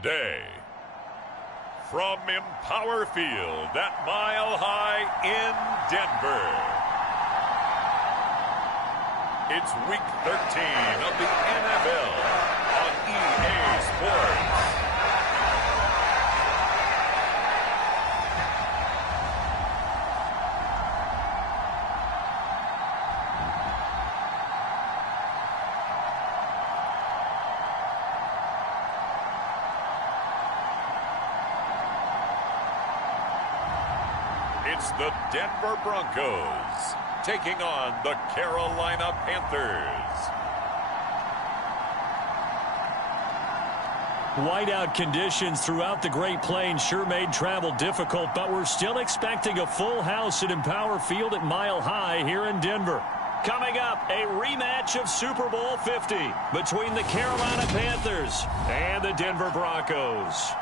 Today, from Empower Field at Mile High in Denver, it's Week 13 of the NFL on EA Sports. It's the Denver Broncos taking on the Carolina Panthers. Whiteout conditions throughout the Great Plains sure made travel difficult, but we're still expecting a full house at Empower Field at Mile High here in Denver. Coming up, a rematch of Super Bowl 50 between the Carolina Panthers and the Denver Broncos.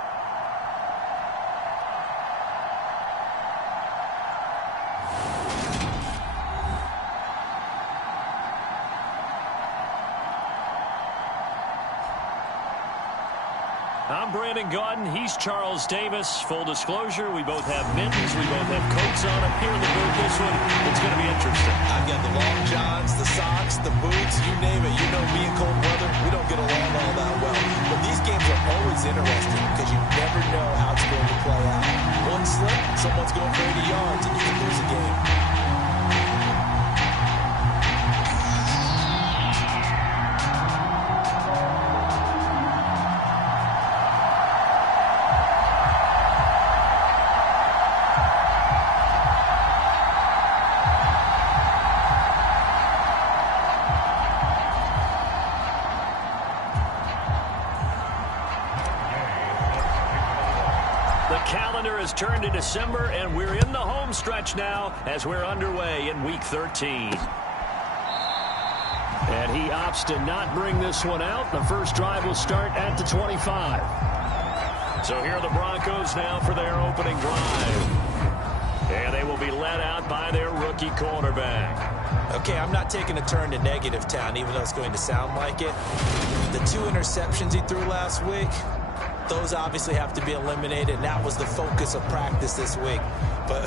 I'm Brandon Gaudin. He's Charles Davis. Full disclosure, we both have mittens. We both have coats on up here in the booth. This one, it's going to be interesting. I've got the long johns, the socks, the boots, you name it. You know me in cold weather, we don't get along all that well. But these games are always interesting because you never know how it's going to play out. One slip, someone's going for 80 yards, and you can lose the game. Turned to December, and we're in the home stretch now as we're underway in Week 13. And he opts to not bring this one out. The first drive will start at the 25. So here are the Broncos now for their opening drive. And they will be led out by their rookie quarterback. Okay, I'm not taking a turn to negative town, even though it's going to sound like it. The 2 interceptions he threw last week, those obviously have to be eliminated, and that was the focus of practice this week. But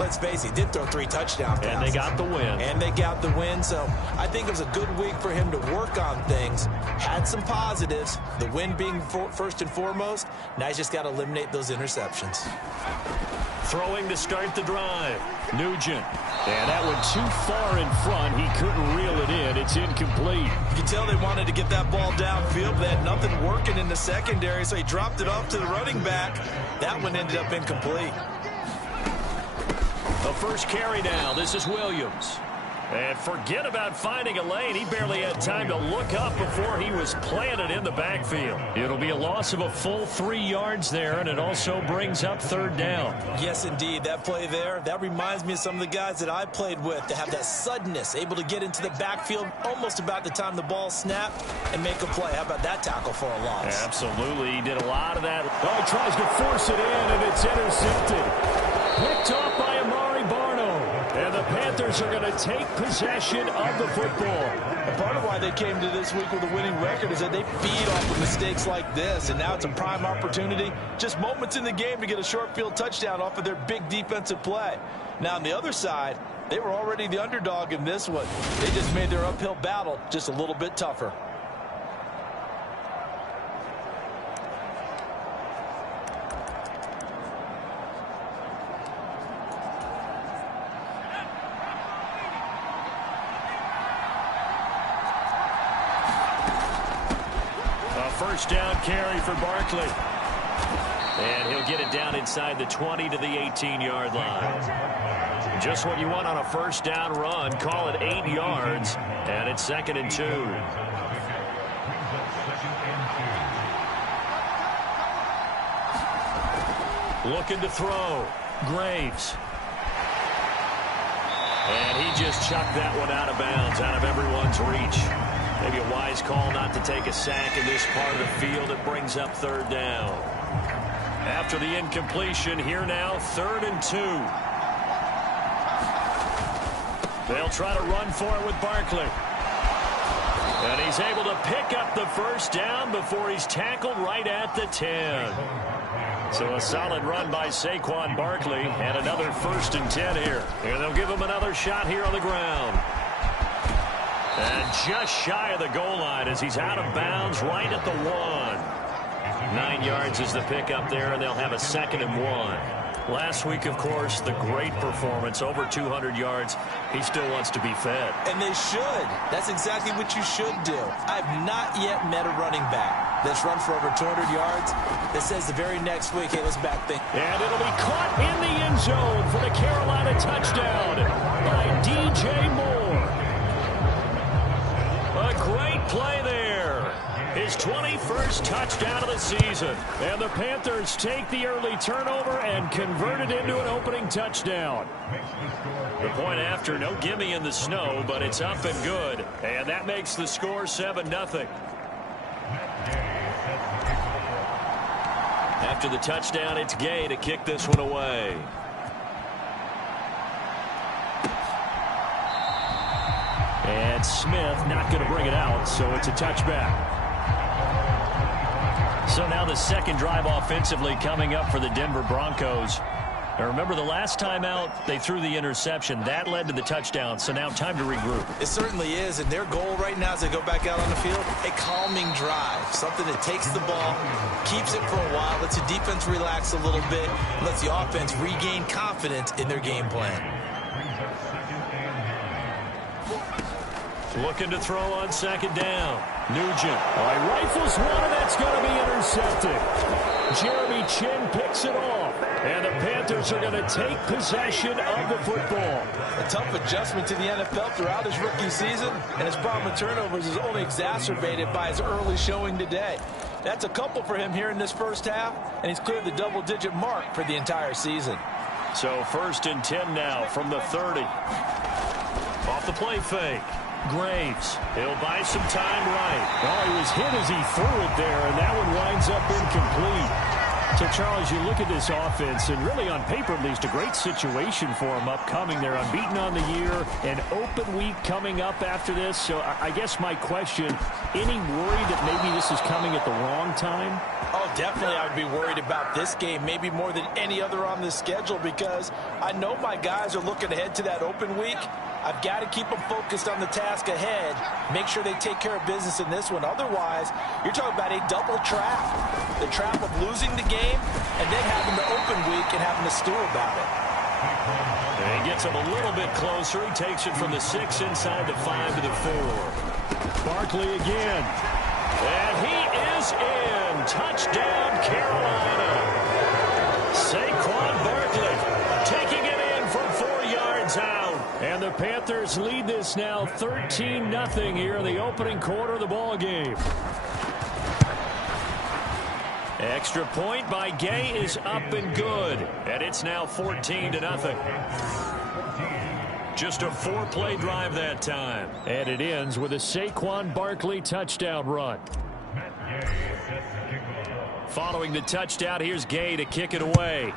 let's face it, he did throw 3 touchdown passes. And they got the win. And they got the win, so I think it was a good week for him to work on things. Had some positives, the win being first and foremost. Now he's just got to eliminate those interceptions. Throwing to start the drive, Nugent. And that went too far in front. He couldn't reel it in. It's incomplete. You can tell they wanted to get that ball downfield, but they had nothing working in the secondary, so he dropped it off to the running back. That one ended up incomplete. The first carry down. This is Williams. And forget about finding a lane. He barely had time to look up before he was planted in the backfield. It'll be a loss of a full 3 yards there, and it also brings up third down. Yes, indeed. That play there, that reminds me of some of the guys that I played with to have that suddenness, able to get into the backfield almost about the time the ball snapped and make a play. How about that tackle for a loss? Absolutely. He did a lot of that. Oh, he tries to force it in, and it's intercepted. Picked off by Amari Barno. And the Panthers are going to take possession of the football. And part of why they came to this week with a winning record is that they feed off of mistakes like this. And now it's a prime opportunity. Just moments in the game to get a short field touchdown off of their big defensive play. Now on the other side, they were already the underdog in this one. They just made their uphill battle just a little bit tougher. First down carry for Barkley. And he'll get it down inside the 20 to the 18-yard line. Just what you want on a first down run. Call it 8 yards. And it's 2nd and 2. Looking to throw. Graves. And he just chucked that one out of bounds, out of everyone's reach. Maybe a wise call not to take a sack in this part of the field. It brings up third down. After the incompletion, here now, 3rd and 2. They'll try to run for it with Barkley. And he's able to pick up the first down before he's tackled right at the 10. So a solid run by Saquon Barkley and another 1st and 10 here. And they'll give him another shot here on the ground. And just shy of the goal line as he's out of bounds right at the 1. 9 yards is the pickup there, and they'll have a 2nd and 1. Last week, of course, the great performance, over 200 yards. He still wants to be fed. And they should. That's exactly what you should do. I've not yet met a running back that's run for over 200 yards that says the very next week, hey, let's back things. And it'll be caught in the end zone for the Carolina touchdown by DJ Moore. A great play there. His 21st touchdown of the season. And the Panthers take the early turnover and convert it into an opening touchdown. The point after, no gimme in the snow, but it's up and good. And that makes the score 7-0. After the touchdown, it's Gay to kick this one away. And Smith not going to bring it out, so it's a touchback. So now the second drive offensively coming up for the Denver Broncos. Now remember, the last time out, they threw the interception. That led to the touchdown, so now time to regroup. It certainly is, and their goal right now as they go back out on the field, a calming drive. Something that takes the ball, keeps it for a while, lets the defense relax a little bit, and lets the offense regain confidence in their game plan. Looking to throw on 2nd down. Nugent. Rifles one, and that's going to be intercepted. Jeremy Chin picks it off. And the Panthers are going to take possession of the football. A tough adjustment to the NFL throughout his rookie season, and his problem with turnovers is only exacerbated by his early showing today. That's a couple for him here in this first half, and he's cleared the double-digit mark for the entire season. So 1st and 10 now from the 30. Off the play fake. Graves. He'll buy some time right. Oh, he was hit as he threw it there, and that one winds up incomplete. So, Charles, you look at this offense, and really on paper at least, a great situation for them upcoming. They're unbeaten on the year, an open week coming up after this. So I guess my question, any worry that maybe this is coming at the wrong time? Oh, definitely I would be worried about this game, maybe more than any other on this schedule, because I know my guys are looking ahead to that open week. I've got to keep them focused on the task ahead, make sure they take care of business in this one. Otherwise, you're talking about a double trap. The trap of losing the game and then having the open week and having to stew about it. And he gets him a little bit closer. He takes it from the 6 inside the 5 to the 4. Barkley again. And he is in. Touchdown, Carolina. Saquon Barkley taking it in from 4 yards out. And the Panthers lead this now 13-0 here in the opening quarter of the ball game. Extra point by Gay is up and good. And it's now 14-0. Just a 4-play drive that time. And it ends with a Saquon Barkley touchdown run. Following the touchdown, here's Gay to kick it away.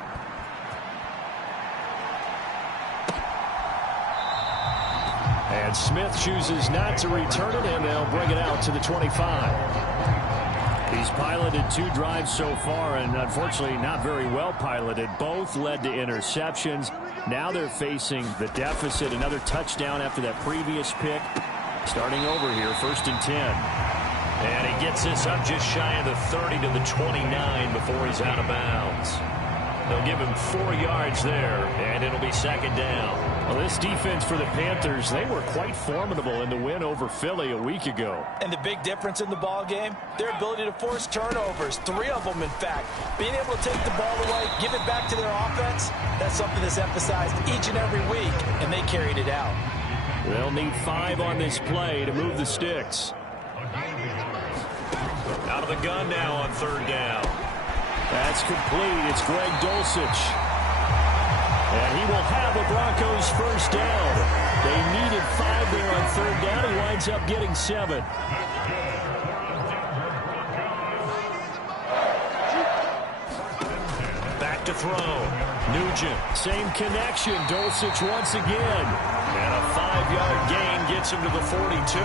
And Smith chooses not to return it, and they'll bring it out to the 25. He's piloted 2 drives so far, and unfortunately not very well piloted. Both led to interceptions. Now they're facing the deficit. Another touchdown after that previous pick. Starting over here, 1st and 10. And he gets this up just shy of the 30 to the 29 before he's out of bounds. They'll give him 4 yards there, and it'll be 2nd down. Well, this defense for the Panthers, they were quite formidable in the win over Philly a week ago. And the big difference in the ball game, their ability to force turnovers, 3 of them in fact. Being able to take the ball away, give it back to their offense, that's something that's emphasized each and every week, and they carried it out. They'll need 5 on this play to move the sticks. Out of the gun now on 3rd down. That's complete. It's Greg Dulcich. And he will have the Broncos' 1st down. They needed 5 there on 3rd down. He winds up getting 7. Back to throw. Nugent. Same connection. Dulcich once again. And a 5-yard gain gets him to the 42.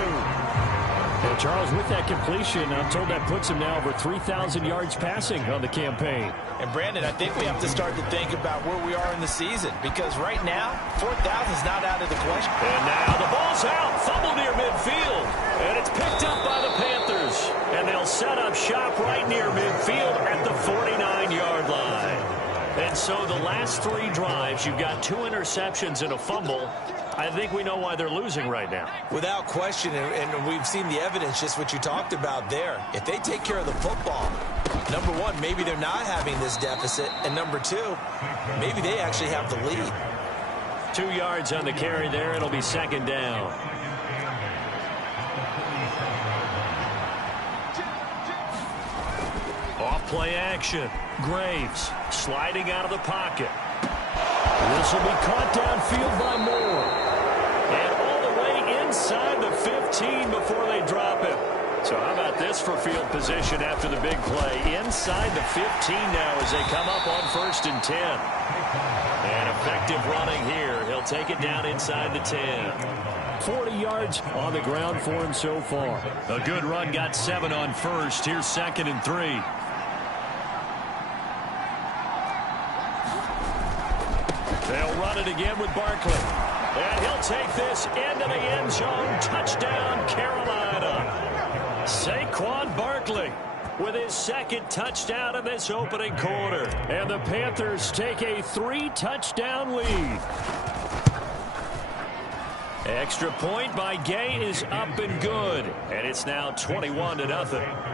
Well, Charles, with that completion, I'm told that puts him now over 3,000 yards passing on the campaign. And, Brandon, I think we have to start to think about where we are in the season, because right now, 4,000 is not out of the question. And now the ball's out, fumble near midfield, and it's picked up by the Panthers. And they'll set up shop right near midfield at the 49-yard line. And so the last 3 drives, you've got 2 interceptions and a fumble. I think we know why they're losing right now. Without question, and we've seen the evidence, just what you talked about there. If they take care of the football, number one, maybe they're not having this deficit, and number 2, maybe they actually have the lead. 2 yards on the carry there. It'll be second down. Off play action. Graves sliding out of the pocket. This will be caught downfield by Moore. And all the way inside the 15 before they drop it. So how about this for field position after the big play? Inside the 15 now as they come up on 1st and 10. And effective running here. He'll take it down inside the 10. 40 yards on the ground for him so far. A good run, got 7 on 1st. Here's 2nd and 3. They'll run it again with Barkley. And he'll take this into the end zone. Touchdown, Carolina. Saquon Barkley with his 2nd touchdown in this opening quarter. And the Panthers take a 3-touchdown lead. Extra point by Gay is up and good. And it's now 21-0.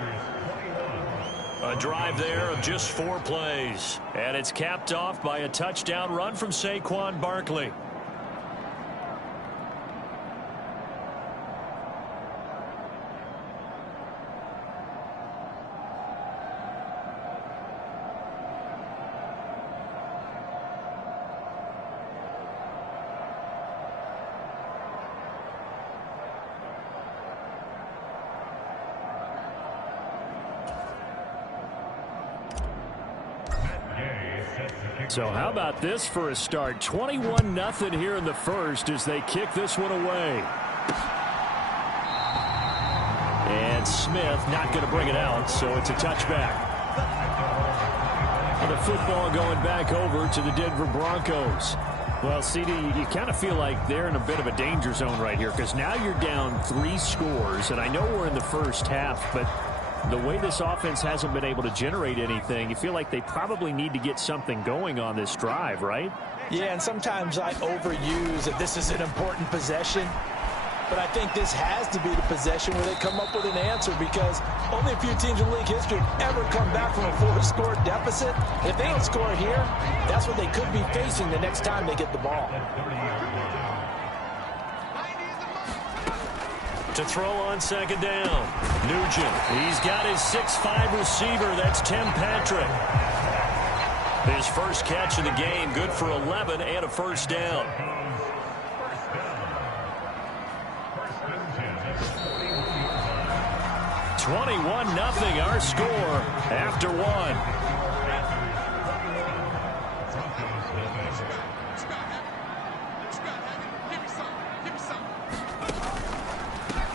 A drive there of just 4 plays. And it's capped off by a touchdown run from Saquon Barkley. So how about this for a start? 21-0 here in the first as they kick this one away. And Smith not going to bring it out, so it's a touchback. And the football going back over to the Denver Broncos. Well, CD, you kind of feel like they're in a bit of a danger zone right here because now you're down 3 scores, and I know we're in the first half, but the way this offense hasn't been able to generate anything, you feel like they probably need to get something going on this drive, right? Yeah, and sometimes I overuse that this is an important possession. But I think this has to be the possession where they come up with an answer because only a few teams in league history have ever come back from a 4-score deficit. If they don't score here, that's what they could be facing the next time they get the ball. To throw on 2nd down. Nugent, he's got his 6'5 receiver. That's Tim Patrick. His first catch of the game, good for 11 and a first down. (21-0) our score after 1.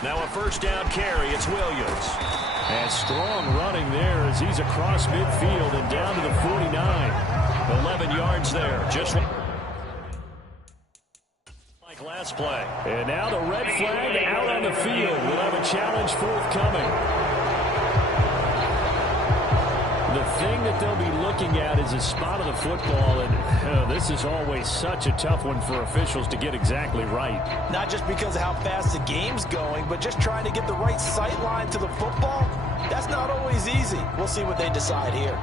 Now a first down carry. It's Williams. And strong running there as he's across midfield and down to the 49. 11 yards there. Just like last play. And now the red flag out on the field. We'll have a challenge forthcoming. The thing that they'll be looking at is a spot of the football, and this is always such a tough one for officials to get exactly right. Not just because of how fast the game's going, but just trying to get the right sight line to the football. That's not always easy. We'll see what they decide here.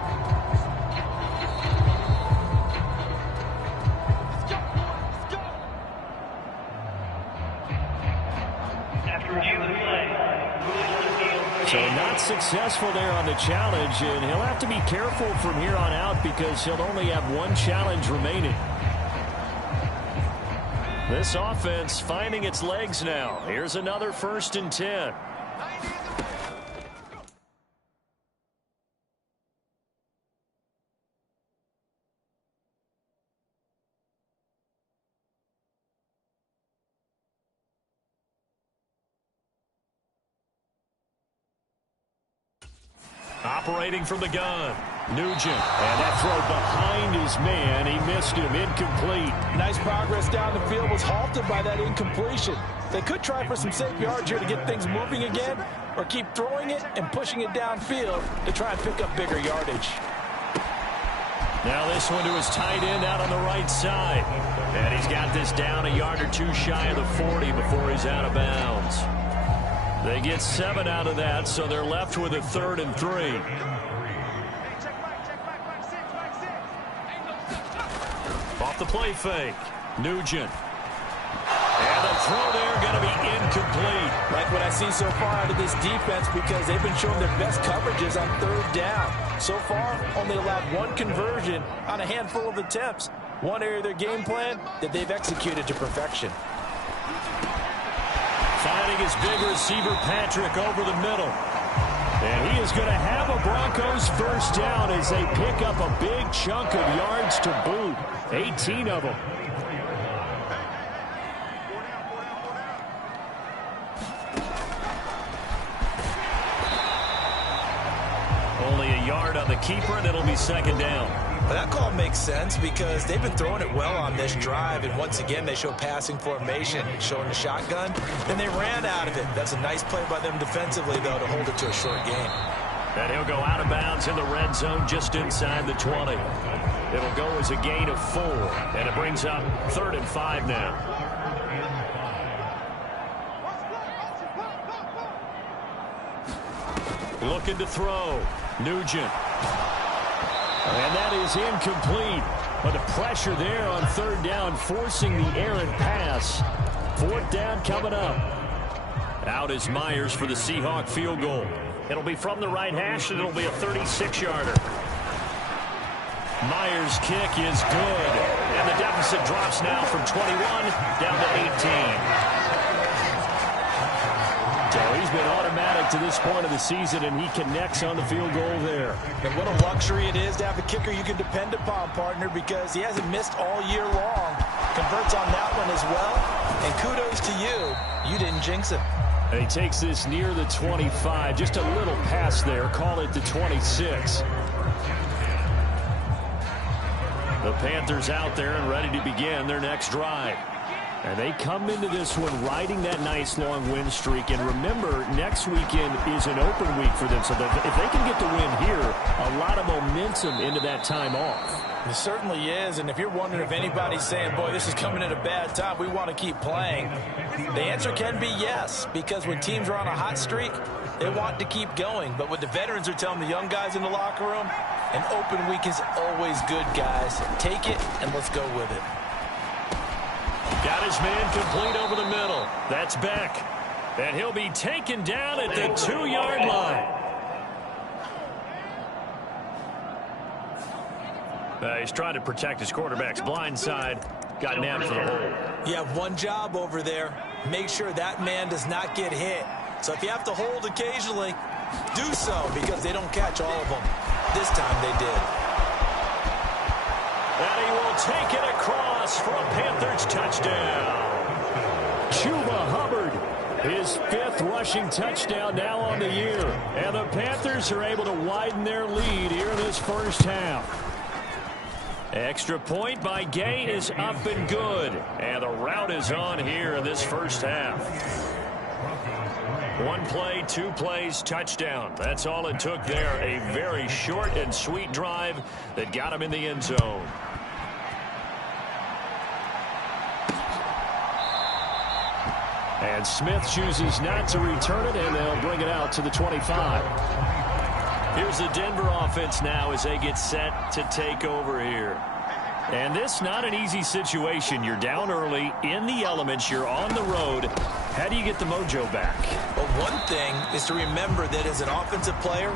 So not successful there on the challenge, and he'll have to be careful from here on out because he'll only have 1 challenge remaining. This offense finding its legs now. Here's another 1st and 10. Operating from the gun, Nugent. And that throw behind his man. He missed him. Incomplete. Nice progress down the field was halted by that incompletion. They could try for some safe yards here to get things moving again, or keep throwing it and pushing it downfield to try and pick up bigger yardage. Now this one to his tight end out on the right side. And he's got this down a yard or two shy of the 40 before he's out of bounds. They get 7 out of that, so they're left with a 3rd and 3. Off the play fake, Nugent. And the throw there going to be incomplete. Like what I see so far out of this defense, because they've been showing their best coverages on 3rd down. So far, only allowed 1 conversion on a handful of attempts. One area of their game plan that they've executed to perfection. Finding his big receiver, Patrick, over the middle. And he is going to have a Broncos first down as they pick up a big chunk of yards to boot. 18 of them. Only a yard on the keeper, and it'll be 2nd down. Well, that call makes sense because they've been throwing it well on this drive, and once again they show passing formation, showing the shotgun, and they ran out of it. That's a nice play by them defensively, though, to hold it to a short game. And he'll go out of bounds in the red zone just inside the 20. It'll go as a gain of 4, and it brings up 3rd and 5 now. Looking to throw, Nugent. And that is incomplete. But the pressure there on 3rd down, forcing the errant pass. 4th down coming up. Out is Myers for the Seahawk field goal. It'll be from the right hash, and it'll be a 36-yarder. Myers' kick is good. And the deficit drops now from 21 down to 18. So he's been automatic to this point of the season, and he connects on the field goal there. And what a luxury it is to have a kicker you can depend upon, partner, because he hasn't missed all year long. Converts on that one as well. And kudos to you. You didn't jinx him. And he takes this near the 25. Just a little pass there. Call it the 26. The Panthers out there and ready to begin their next drive. And they come into this one riding that nice long win streak. And remember, next weekend is an open week for them. So if they can get the win here, a lot of momentum into that time off. It certainly is. And if you're wondering if anybody's saying, boy, this is coming at a bad time, we want to keep playing, the answer can be yes. Because when teams are on a hot streak, they want to keep going. But what the veterans are telling the young guys in the locker room, an open week is always good, guys. Take it and let's go with it. Got his man complete over the middle. That's Beck. And he'll be taken down at the 2-yard line. He's trying to protect his quarterback's blind side. Got nabbed for the hole. You have one job over there. Make sure that man does not get hit. So if you have to hold occasionally, do so, because they don't catch all of them. This time they did. And he will take it across for a Panthers touchdown. Chuba Hubbard, his 5th rushing touchdown now on the year. And the Panthers are able to widen their lead here in this first half. Extra point by Gay is up and good. And the route is on here in this first half. 1 play, 2 plays, touchdown. That's all it took there. A very short and sweet drive that got him in the end zone. And Smith chooses not to return it, and they'll bring it out to the 25. Here's the Denver offense now as they get set to take over here. And this not an easy situation. You're down early, in the elements, you're on the road. How do you get the mojo back? Well, one thing is to remember that as an offensive player,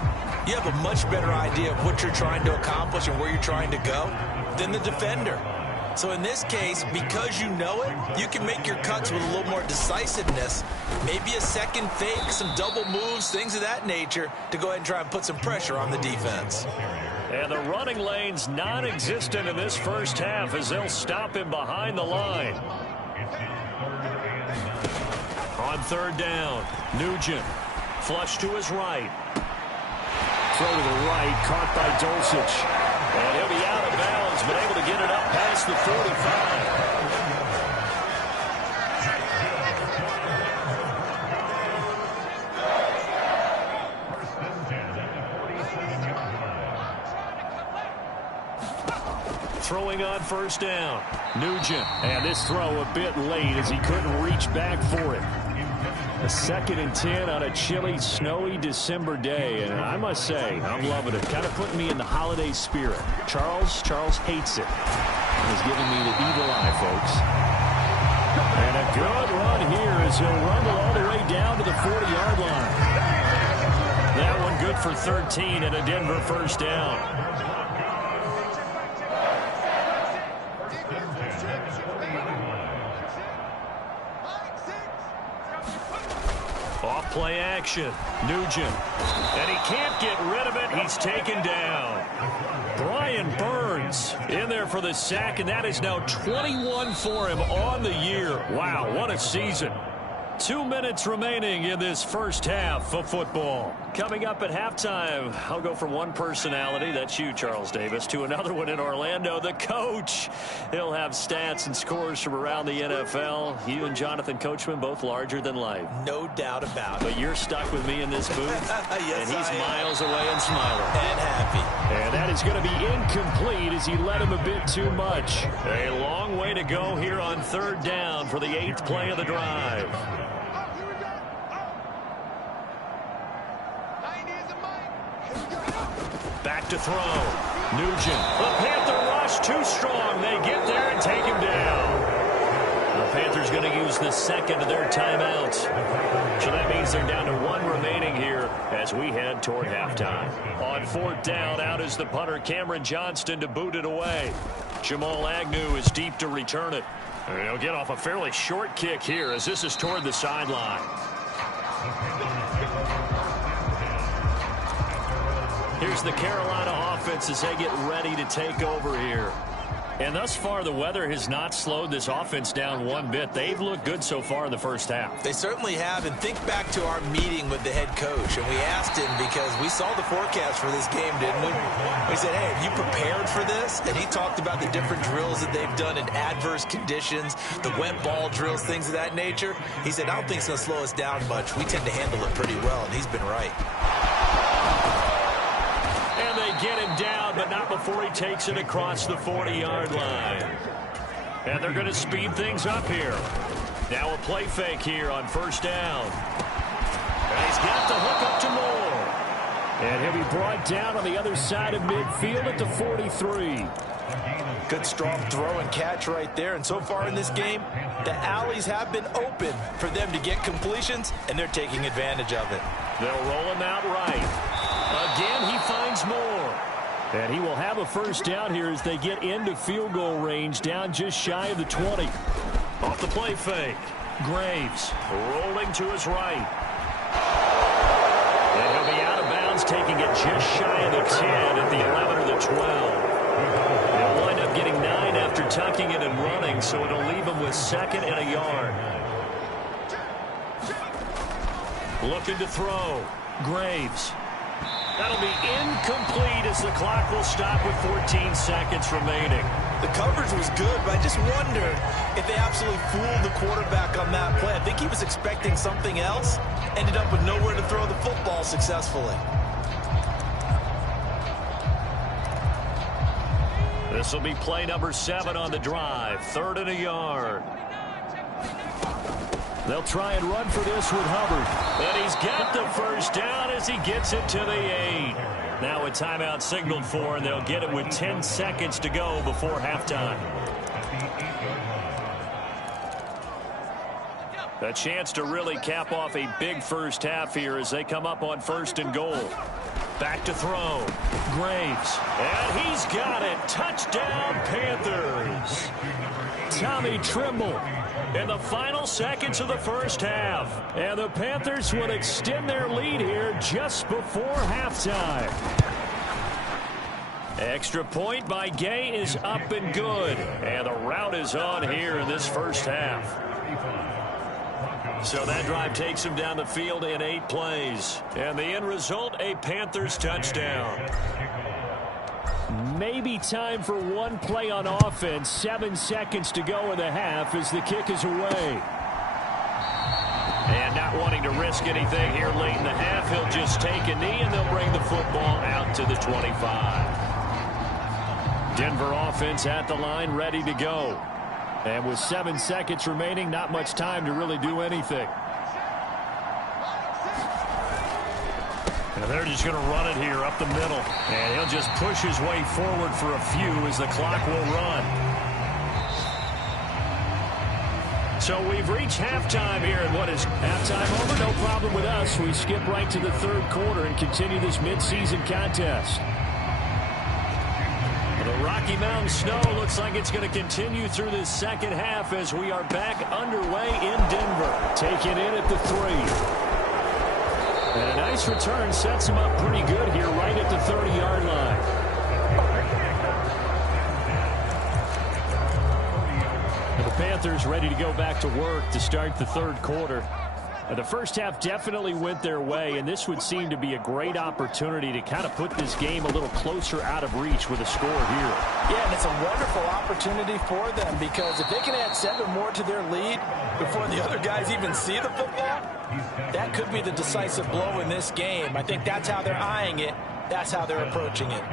you have a much better idea of what you're trying to accomplish and where you're trying to go than the defender. So in this case, because you know it, you can make your cuts with a little more decisiveness. Maybe a second fake, some double moves, things of that nature to go ahead and try and put some pressure on the defense. And the running lane's non-existent in this first half as they'll stop him behind the line. On 3rd down, Nugent. Flush to his right. throw to the right, caught by Dulcich. And he'll be out of bounds, but able to get it up past the 45. Throwing on first down. Nugent. And this throw a bit late as he couldn't reach back for it. A 2nd and 10 on a chilly, snowy December day. And I must say, I'm loving it. Kind of putting me in the holiday spirit. Charles hates it. He's giving me the evil eye, folks. And a good run here as he'll rumble all the way down to the 40-yard line. That one good for 13 and a Denver first down. Off-play action. Nugent. And he can't get rid of it. He's taken down. Brian Burns in there for the sack, and that is now 21 for him on the year. Wow, what a season. 2 minutes remaining in this first half of football. Coming up at halftime, I'll go from one personality, that's you, Charles Davis, to another one in Orlando, the coach. He'll have stats and scores from around the NFL. You and Jonathan Coachman, both larger than life. No doubt about it. But you're stuck with me in this booth, yes, and he's miles away and smiling. And happy. And that is going to be incomplete as he led him a bit too much. A long way to go here on 3rd down for the 8th play of the drive. Back to throw. Nugent. The Panther rush too strong. They get there and take him down. The Panthers going to use the 2nd of their timeouts. So that means they're down to 1 remaining here as we head toward halftime. On 4th down, out is the punter Cameron Johnston to boot it away. Jamal Agnew is deep to return it. And he'll get off a fairly short kick here as this is toward the sideline. Here's the Carolina offense as they get ready to take over here. And thus far, the weather has not slowed this offense down one bit. They've looked good so far in the first half. They certainly have. And think back to our meeting with the head coach. And we asked him because we saw the forecast for this game, didn't we? We said, hey, have you prepared for this? And he talked about the different drills that they've done in adverse conditions, the wet ball drills, things of that nature. He said, I don't think it's going to slow us down much. We tend to handle it pretty well, and he's been right. Get him down, but not before he takes it across the 40-yard line. And they're going to speed things up here. Now a play fake here on first down. And he's got the hook up to Moore. And he'll be brought down on the other side of midfield at the 43. Good strong throw and catch right there. And so far in this game, the alleys have been open for them to get completions, and they're taking advantage of it. They'll roll him out right. Again, he finds Moore. And he will have a first down here as they get into field goal range, down just shy of the 20. Off the play fake. Graves rolling to his right. And he'll be out of bounds, taking it just shy of the 10 at the 11 or the 12. They'll wind up getting 9 after tucking it and running, so it'll leave him with 2nd and a yard. Looking to throw. Graves. That'll be incomplete as the clock will stop with 14 seconds remaining. The coverage was good, but I just wonder if they absolutely fooled the quarterback on that play. I think he was expecting something else. Ended up with nowhere to throw the football successfully. This will be play number 7 on the drive. 3rd and a yard. They'll try and run for this with Hubbard. And he's got the first down as he gets it to the 8. Now a timeout signaled for, and they'll get it with 10 seconds to go before halftime. A chance to really cap off a big first half here as they come up on 1st and goal. Back to throw. Graves. And he's got it. Touchdown, Panthers. Tommy Trimble in the final seconds of the first half. And the Panthers would extend their lead here just before halftime. Extra point by Gay is up and good. And the route is on here in this first half. So that drive takes him down the field in 8 plays. And the end result, a Panthers touchdown. Maybe time for one play on offense. 7 seconds to go in the half as the kick is away. And not wanting to risk anything here late in the half, he'll just take a knee and they'll bring the football out to the 25. Denver offense at the line, ready to go. And with 7 seconds remaining, not much time to really do anything. And they're just going to run it here up the middle. And he'll just push his way forward for a few as the clock will run. So we've reached halftime here, and what is halftime over? No problem with us. We skip right to the third quarter and continue this midseason contest. The Rocky Mountain snow looks like it's going to continue through this second half as we are back underway in Denver. Taken in at the 3. And a nice return sets him up pretty good here right at the 30-yard line. The Panthers ready to go back to work to start the third quarter. The first half definitely went their way, and this would seem to be a great opportunity to kind of put this game a little closer out of reach with a score here. Yeah, and it's a wonderful opportunity for them because if they can add 7 more to their lead before the other guys even see the football, that could be the decisive blow in this game. I think that's how they're eyeing it. That's how they're approaching it.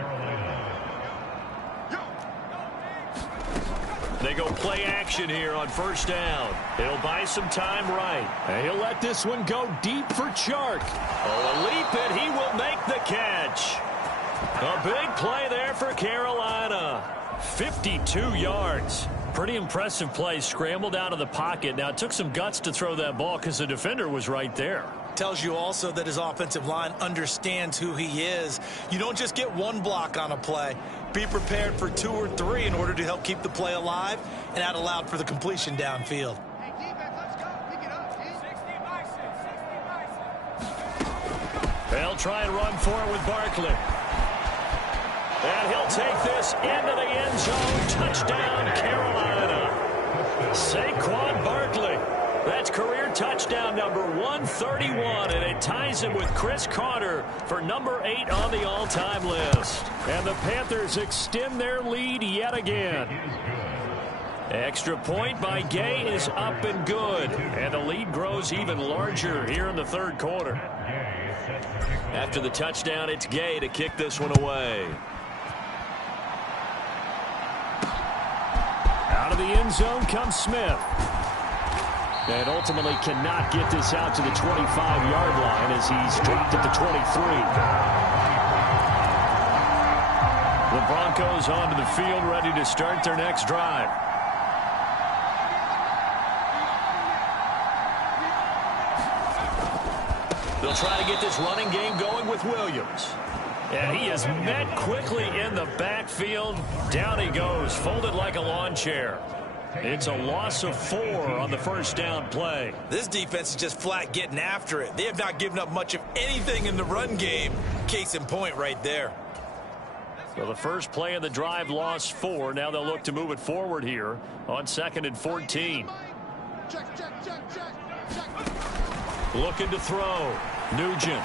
They go play action here on first down. He'll buy some time right. And he'll let this one go deep for Chark. Oh, a leap, and he will make the catch. A big play there for Carolina. 52 yards. Pretty impressive play. Scrambled out of the pocket. Now, it took some guts to throw that ball because the defender was right there. Tells you also that his offensive line understands who he is. You don't just get one block on a play. Be prepared for 2 or 3 in order to help keep the play alive, and that allowed for the completion downfield. They'll try and run for it with Barkley. And he'll take this into the end zone. Touchdown, Carolina. Saquon Barkley. That's career touchdown number 131, and it ties him with Chris Carter for number 8 on the all-time list. And the Panthers extend their lead yet again. Extra point by Gay is up and good, and the lead grows even larger here in the third quarter. After the touchdown, it's Gay to kick this one away. Out of the end zone comes Smith. And ultimately cannot get this out to the 25-yard line as he's dropped at the 23. The Broncos onto the field ready to start their next drive. They'll try to get this running game going with Williams. And he is met quickly in the backfield. Down he goes, folded like a lawn chair. It's a loss of 4 on the first down play. This defense is just flat getting after it. They have not given up much of anything in the run game. Case in point right there. So the first play of the drive lost 4. Now they'll look to move it forward here on 2nd and 14. Looking to throw. Nugent.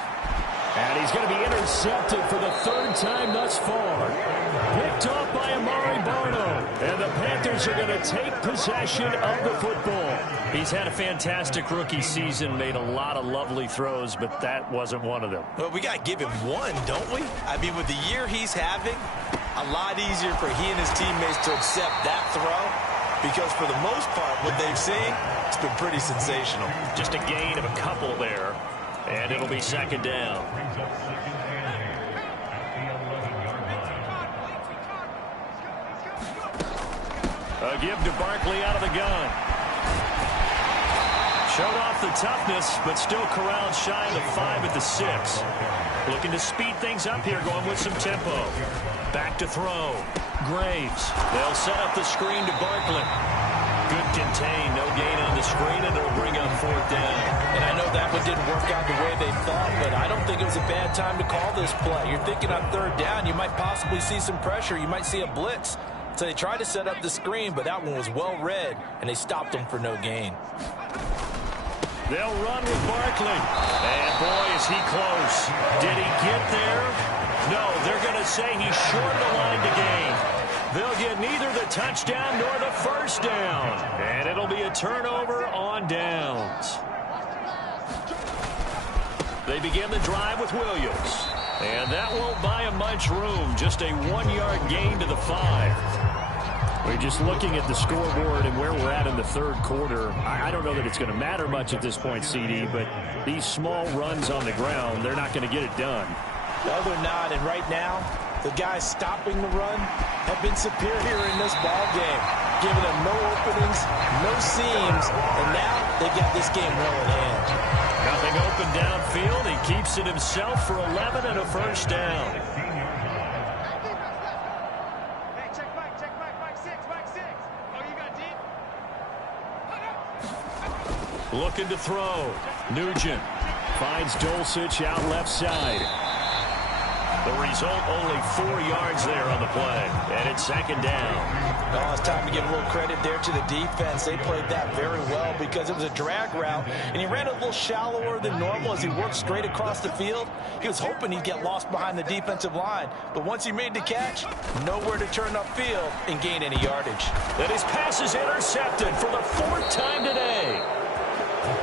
And he's going to be intercepted for the 3rd time thus far. Picked off by Amari Barno. And the Panthers are going to take possession of the football. He's had a fantastic rookie season, made a lot of lovely throws, but that wasn't one of them. Well, we got to give him one, don't we? I mean, with the year he's having, a lot easier for he and his teammates to accept that throw. Because for the most part, what they've seen, it's been pretty sensational. Just a gain of a couple there. And it'll be 2nd down. A give to Barkley out of the gun. Showed off the toughness, but still corralled shy of the 5 at the 6. Looking to speed things up here, going with some tempo. Back to throw. Graves. They'll set up the screen to Barkley. Good contain, no gain on the screen, and it'll bring up 4th down. And I know that one didn't work out the way they thought, but I don't think it was a bad time to call this play. You're thinking on 3rd down, you might possibly see some pressure. You might see a blitz. So they tried to set up the screen, but that one was well read, and they stopped them for no gain. They'll run with Barkley. And boy, is he close. Did he get there? No, they're going to say he's short of the line to gain. They'll get neither the touchdown nor the first down. And it'll be a turnover on downs. They begin the drive with Williams. And that won't buy him much room. Just a 1-yard gain to the 5. We're just looking at the scoreboard and where we're at in the third quarter. I don't know that it's going to matter much at this point, CD, but these small runs on the ground, they're not going to get it done. No, they're not. And right now, the guys stopping the run have been superior in this ball game, giving them no openings, no seams, and now they've got this game well in hand. Nothing open downfield. He keeps it himself for 11 and a first down. Hey, check back, back 6. Oh, you got deep? Looking to throw. Nugent finds Dulcich out left side. The result, only 4 yards there on the play. And it's second down. Oh, it's time to give a little credit there to the defense. They played that very well because it was a drag route, and he ran a little shallower than normal as he worked straight across the field. He was hoping he'd get lost behind the defensive line, but once he made the catch, nowhere to turn upfield and gain any yardage. Then his pass is intercepted for the 4th time today.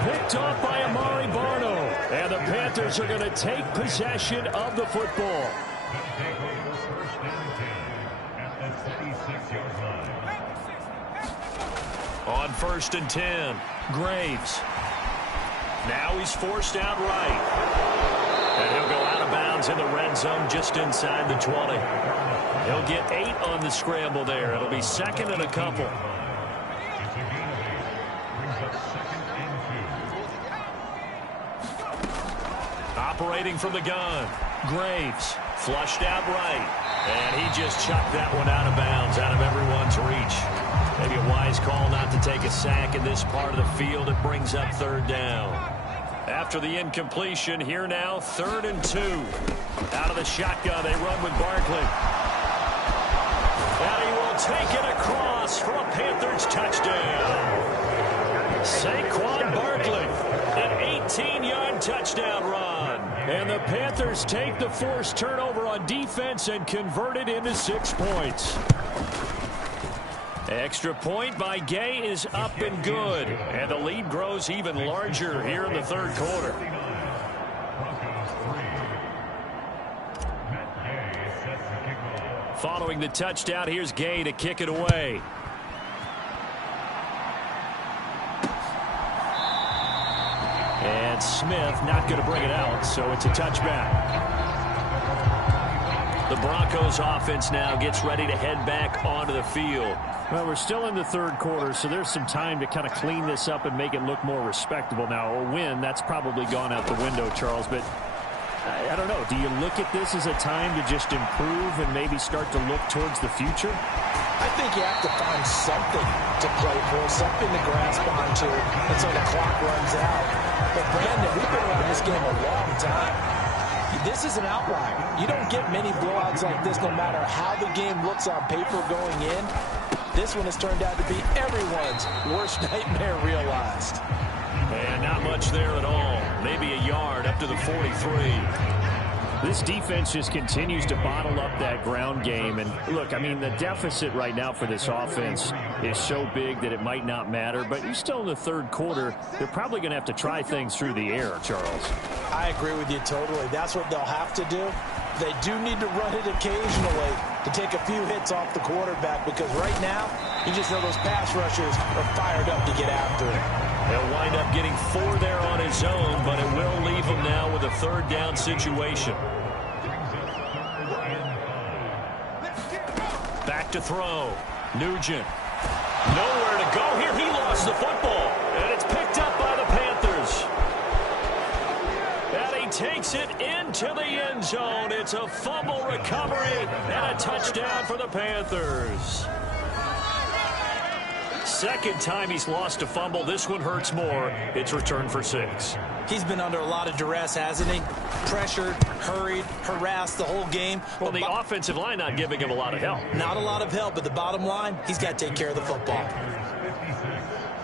Picked off by Amari Barno. And the Panthers are going to take possession of the football. On 1st and 10, Graves. Now he's forced out right. And he'll go out of bounds in the red zone just inside the 20. He'll get 8 on the scramble there. It'll be 2nd and a couple. Operating from the gun. Graves flushed out right. And he just chucked that one out of bounds, out of everyone's reach. Maybe a wise call not to take a sack in this part of the field. It brings up 3rd down. After the incompletion, here now, 3rd and 2. Out of the shotgun, they run with Barkley. And he will take it across for a Panthers touchdown. Saquon Barkley, an 18-yard touchdown run. And the Panthers take the forced turnover on defense and convert it into 6 points. Extra point by Gay is up and good. And the lead grows even larger here in the 3rd quarter. Following the touchdown, here's Gay to kick it away. And Smith not going to bring it out, so it's a touchback. The Broncos offense now gets ready to head back onto the field. Well, we're still in the 3rd quarter, so there's some time to kind of clean this up and make it look more respectable. Now, a win, that's probably gone out the window, Charles, but I don't know. Do you look at this as a time to just improve and maybe start to look towards the future? I think you have to find something to play for, something to grasp onto until the clock runs out. But, Brandon, we've been around this game a long time. This is an outlier. You don't get many blowouts like this no matter how the game looks on paper going in. This one has turned out to be everyone's worst nightmare realized. And not much there at all. Maybe a yard up to the 43. This defense just continues to bottle up that ground game. And look, I mean, the deficit right now for this offense is so big that it might not matter. But you're still in the 3rd quarter. They're probably going to have to try things through the air, Charles. I agree with you totally. That's what they'll have to do. They do need to run it occasionally to take a few hits off the quarterback, because right now, you just know those pass rushers are fired up to get after it. He'll wind up getting 4 there on his own, but it will leave him now with a 3rd down situation. Back to throw. Nugent. Nowhere to go here. He lost the football, and it's picked up by the Panthers. And he takes it into the end zone. It's a fumble recovery and a touchdown for the Panthers. 2nd time he's lost a fumble. This one hurts more. It's returned for 6. He's been under a lot of duress, hasn't he? Pressured, hurried, harassed the whole game. Well, the offensive line not giving him a lot of help. Not a lot of help, but the bottom line, he's got to take care of the football.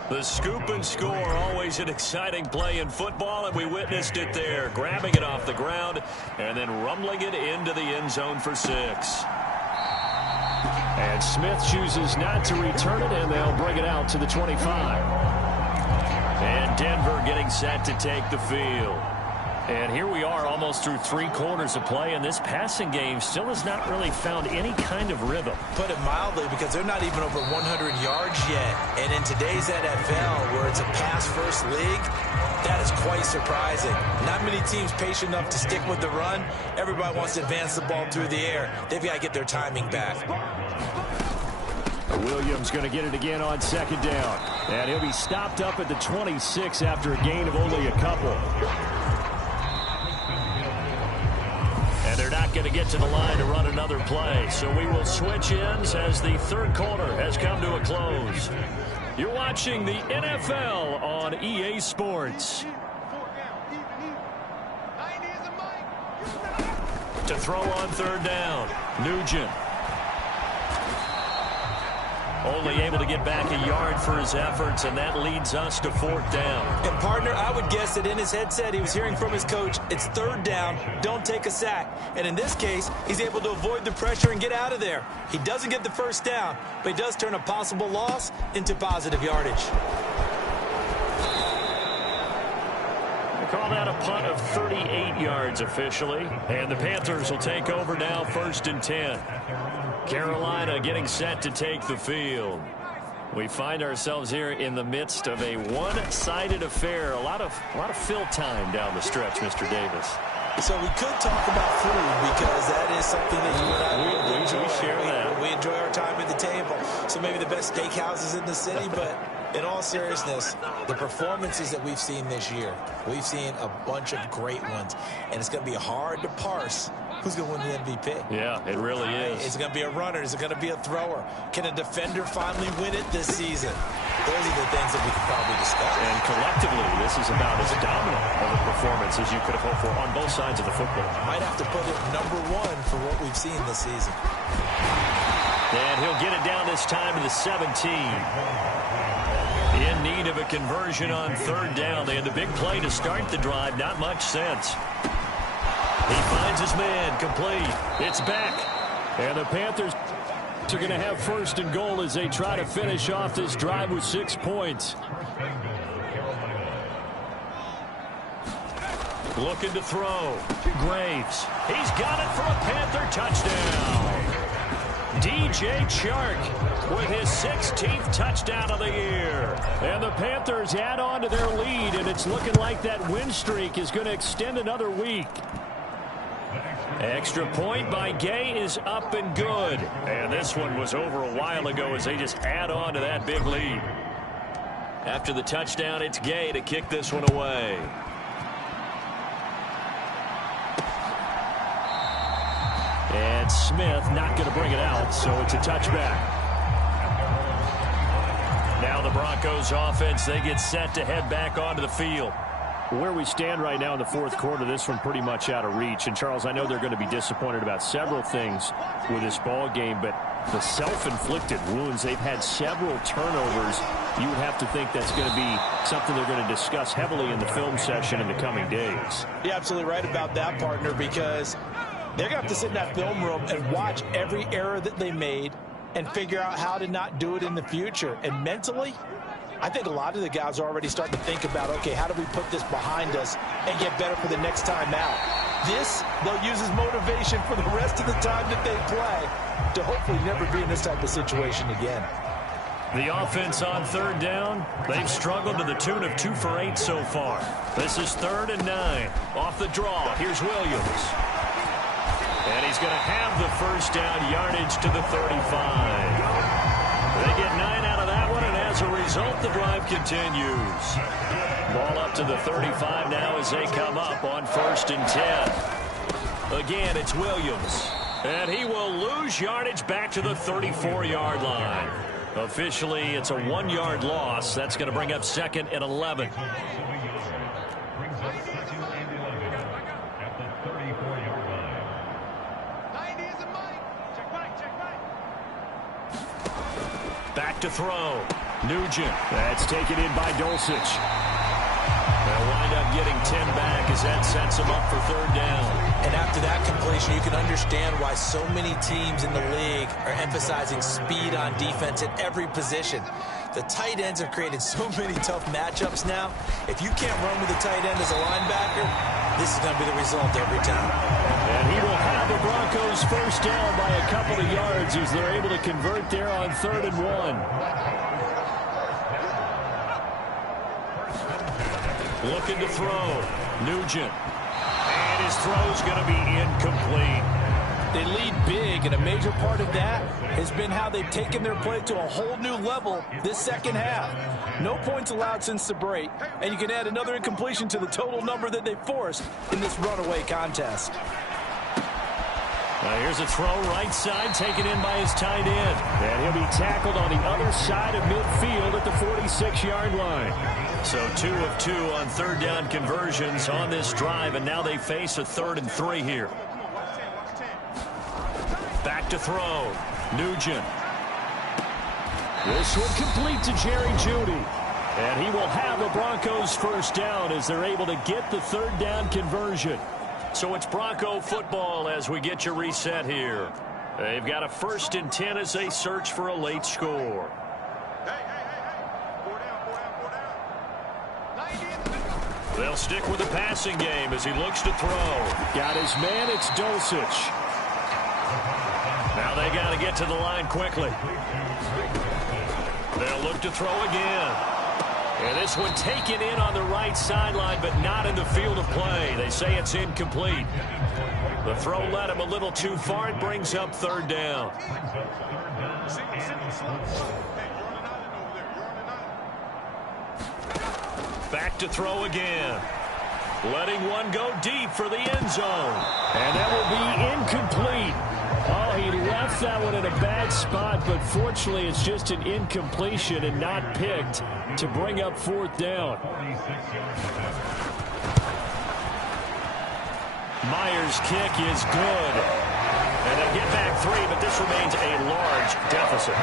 The scoop and score, always an exciting play in football, and we witnessed it there. Grabbing it off the ground and then rumbling it into the end zone for 6. And Smith chooses not to return it, and they'll bring it out to the 25. And Denver getting set to take the field. And here we are almost through 3 quarters of play, and this passing game still has not really found any kind of rhythm. Put it mildly, because they're not even over 100 yards yet. And in today's NFL, where it's a pass-first league, that is quite surprising. Not many teams patient enough to stick with the run. Everybody wants to advance the ball through the air. They've got to get their timing back. Williams going to get it again on 2nd down. And he'll be stopped up at the 26 after a gain of only a couple. And they're not going to get to the line to run another play. So we will switch ends as the 3rd quarter has come to a close. You're watching the NFL on EA Sports. To throw on 3rd down, Nugent. Only able to get back a yard for his efforts, and that leads us to 4th down. And, partner, I would guess that in his headset he was hearing from his coach, it's 3rd down, don't take a sack. And in this case, he's able to avoid the pressure and get out of there. He doesn't get the 1st down, but he does turn a possible loss into positive yardage. They call that a punt of 38 yards officially. And the Panthers will take over now, 1st and 10. Carolina getting set to take the field. We find ourselves here in the midst of a one-sided affair. A lot of fill time down the stretch, Mr. Davis. So we could talk about food, because that is something that you and I really enjoy. We share that. We enjoy our time at the table. So maybe the best steakhouses in the city, but in all seriousness, the performances that we've seen this year, we've seen a bunch of great ones, and it's going to be hard to parse who's going to win the MVP. Yeah, it really is. Is it going to be a runner? Is it going to be a thrower? Can a defender finally win it this season? Those are the things that we could probably discuss. And collectively, this is about as dominant of a performance as you could have hoped for on both sides of the football. Might have to put it #1 for what we've seen this season. And he'll get it down this time to the 17. In need of a conversion on 3rd down. They had the big play to start the drive. Not much sense. He finds his man, complete. It's back. And the Panthers are going to have 1st and goal as they try to finish off this drive with 6 points. Looking to throw. Graves. He's got it for a Panther touchdown. DJ Chark with his 16th touchdown of the year. And the Panthers add on to their lead, and it's looking like that win streak is going to extend another week. Extra point by Gay is up and good. And this one was over a while ago as they just add on to that big lead. After the touchdown, it's Gay to kick this one away. And Smith not going to bring it out, so it's a touchback. Now the Broncos offense, they get set to head back onto the field. Where we stand right now in the 4th quarter, this one pretty much out of reach. And, Charles, I know they're going to be disappointed about several things with this ball game, but the self-inflicted wounds, they've had several turnovers. You would have to think that's going to be something they're going to discuss heavily in the film session in the coming days. You're absolutely right about that, partner, because they're going to have to sit in that film room and watch every error that they made and figure out how to not do it in the future. And mentally, I think a lot of the guys are already starting to think about, okay, how do we put this behind us and get better for the next time out? This, they'll use as motivation for the rest of the time that they play to hopefully never be in this type of situation again. The offense on 3rd down, they've struggled to the tune of 2 for 8 so far. This is 3rd and 9. Off the draw, here's Williams. And he's going to have the 1st down yardage to the 35. They get 9 out of that one, and as a result, the drive continues. Ball up to the 35 now as they come up on 1st and 10. Again, it's Williams. And he will lose yardage back to the 34-yard line. Officially, it's a 1-yard loss. That's going to bring up 2nd and 11. Back to throw. Nugent. That's taken in by Dulcich. They'll wind up getting 10 back as that sets them up for third down. And after that completion, you can understand why so many teams in the league are emphasizing speed on defense at every position. The tight ends have created so many tough matchups now. If you can't run with the tight end as a linebacker, this is going to be the result every time. And he will have the Broncos first down by a couple of yards as they're able to convert there on 3rd and 1. Looking to throw. Nugent. And his throw's going to be incomplete. They lead big, and a major part of that has been how they've taken their play to a whole new level this second half. No points allowed since the break, and you can add another incompletion to the total number that they forced in this runaway contest. Here's a throw right side taken in by his tight end. And he'll be tackled on the other side of midfield at the 46-yard line. So 2 of 2 on 3rd down conversions on this drive, and now they face a 3rd and 3 here. Back to throw. Nugent. This one complete to Jerry Jeudy. And he will have the Broncos first down as they're able to get the 3rd down conversion. So it's Bronco football as we get you reset here. They've got a 1st and 10 as they search for a late score. They'll stick with the passing game as he looks to throw. Got his man, it's Dulcich. Now they got to get to the line quickly. They'll look to throw again. And this one taken in on the right sideline, but not in the field of play. They say it's incomplete. The throw led him a little too far. It brings up 3rd down. Back to throw again. Letting one go deep for the end zone. And that will be incomplete. Oh, he left that one in a bad spot, but fortunately it's just an incompletion and not picked to bring up 4th down. Myers' kick is good. And they get back 3, but this remains a large deficit.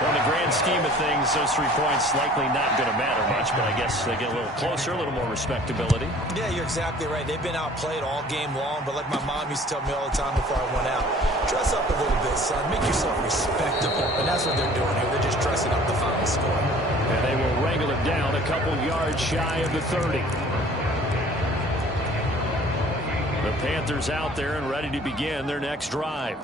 Well, in the grand scheme of things, those 3 points likely not going to matter much, but I guess they get a little closer, a little more respectability. Yeah, you're exactly right. They've been outplayed all game long, but like my mom used to tell me all the time before I went out, dress up a little bit, son. Make yourself respectable. And that's what they're doing here. They're just dressing up the final score. And they will wrangle it down a couple yards shy of the 30. The Panthers out there and ready to begin their next drive.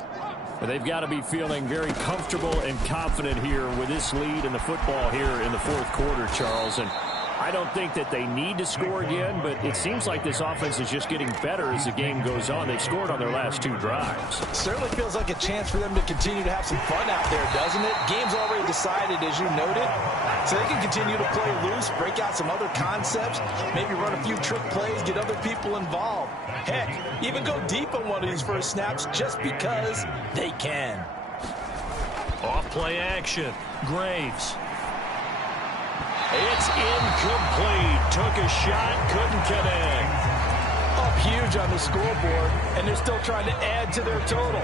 They've got to be feeling very comfortable and confident here with this lead in the football here in the 4th quarter, Charles. And I don't think that they need to score again, but it seems like this offense is just getting better as the game goes on. They've scored on their last 2 drives. Certainly feels like a chance for them to continue to have some fun out there, doesn't it? Game's already decided, as you noted. So they can continue to play loose, break out some other concepts, maybe run a few trick plays, get other people involved. Heck, even go deep on one of these first snaps just because they can. Off play action. Graves. It's incomplete. Took a shot, couldn't connect. Up huge on the scoreboard, and they're still trying to add to their total.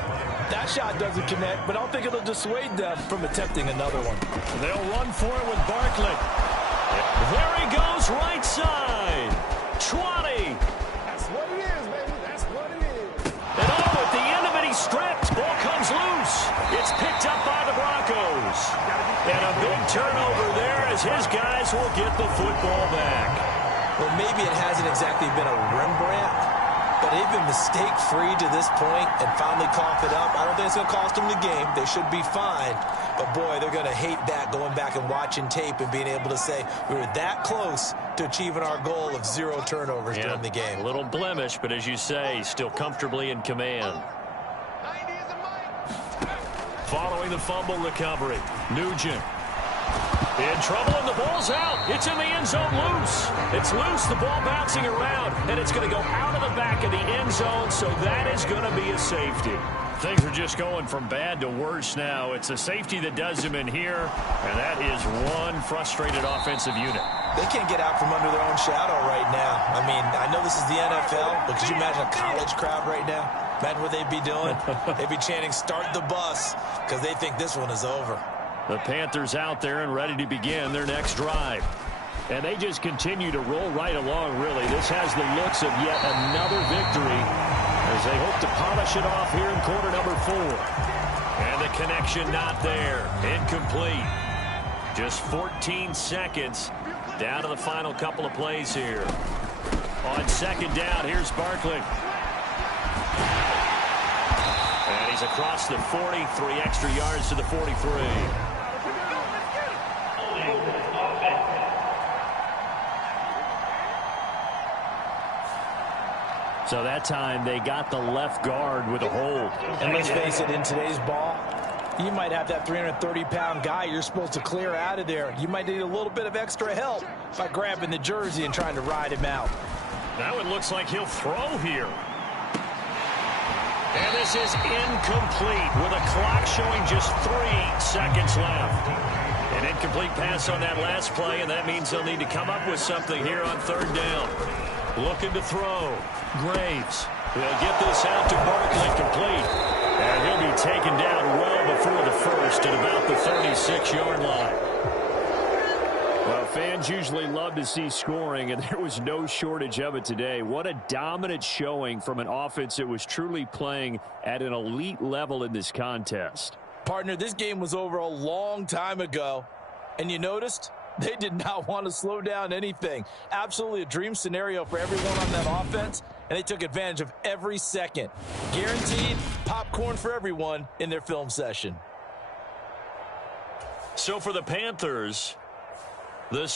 That shot doesn't connect, but I don't think it'll dissuade them from attempting another one. They'll run for it with Barkley. There he goes, right side. 20. That's what it is, baby. That's what it is. And at the end of it, he stripped. Ball comes loose. It's picked up by the Broncos. And a big turnover there as his guys will get the football back. Well, maybe it hasn't exactly been a Rembrandt, but they've been mistake-free to this point and finally cough it up. I don't think it's going to cost them the game. They should be fine. But, boy, they're going to hate that, going back and watching tape and being able to say we were that close to achieving our goal of 0 turnovers during the game. A little blemish, but as you say, still comfortably in command. Following the fumble recovery, Nugent. In trouble, and the ball's out. It's in the end zone loose. It's loose, the ball bouncing around, and it's going to go out of the back of the end zone, so that is going to be a safety. Things are just going from bad to worse now. It's a safety that does him in here, and that is one frustrated offensive unit. They can't get out from under their own shadow right now. I mean, I know this is the NFL, but could you imagine a college crowd right now? Imagine what they'd be doing. They'd be chanting, "Start the bus," because they think this one is over. The Panthers out there and ready to begin their next drive. And they just continue to roll right along, really. This has the looks of yet another victory as they hope to polish it off here in quarter number 4. And the connection not there. Incomplete. Just 14 seconds down to the final couple of plays here. On second down, here's Barkley. And he's across the 40, 3 extra yards to the 43. So that time they got the left guard with a hold. And let's face it, in today's ball, you might have that 330-pound guy you're supposed to clear out of there. You might need a little bit of extra help by grabbing the jersey and trying to ride him out. That one looks like he'll throw here. And this is incomplete with a clock showing just 3 seconds left. An incomplete pass on that last play, and that means they'll need to come up with something here on third down. Looking to throw. Graves. They'll get this out to Barkley, complete. And he'll be taken down well before the first at about the 36-yard line. Well, fans usually love to see scoring, and there was no shortage of it today. What a dominant showing from an offense that was truly playing at an elite level in this contest. Partner, this game was over a long time ago, and you noticed they did not want to slow down anything. Absolutely a dream scenario for everyone on that offense, and they took advantage of every second. Guaranteed popcorn for everyone in their film session. So for the Panthers, the